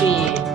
watching.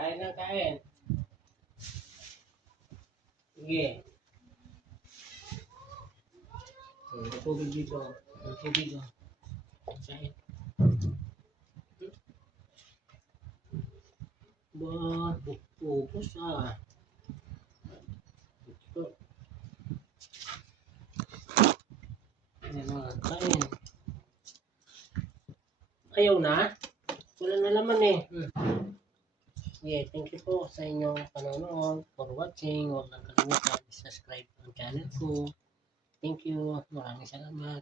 Kain lang, kain. Sige. May tubig dito. May tubig dito. Kain. Ba, bukos ah. Ito. Ayan mga kain. Ayaw na? Wala na laman eh. Yeah, thank you po sa inyong panonood, for watching. Huwag lang kalimutan i-subscribe ang channel ko. Thank you. Maraming salamat.